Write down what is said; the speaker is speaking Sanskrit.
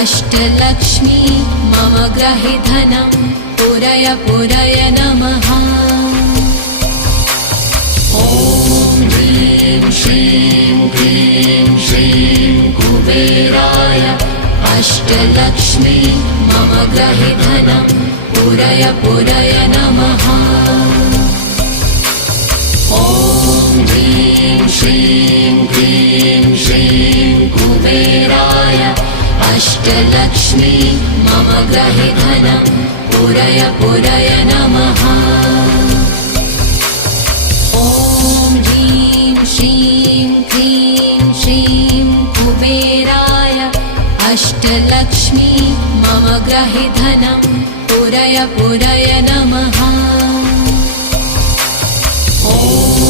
अष्टलक्ष्मी मम ग्रहे धनं पुरय पुरय नमः। ॐ ह्रीं श्रीं क्लीं श्रीं कुबेराय अष्टलक्ष्मी मम ग्रहे धनं पुरय पुरय नमः। ॐ ह्रीं श्रीं क्लीं श्रीं कुबेराय अष्टलक्ष्मी मम ग्रहे धनं पुरय पुरय नमः। ॐ ह्रीं श्रीं क्लीं श्रीं कुबेराय अष्टलक्ष्मी मम ग्रहे धनं पुरय पुरय नमः।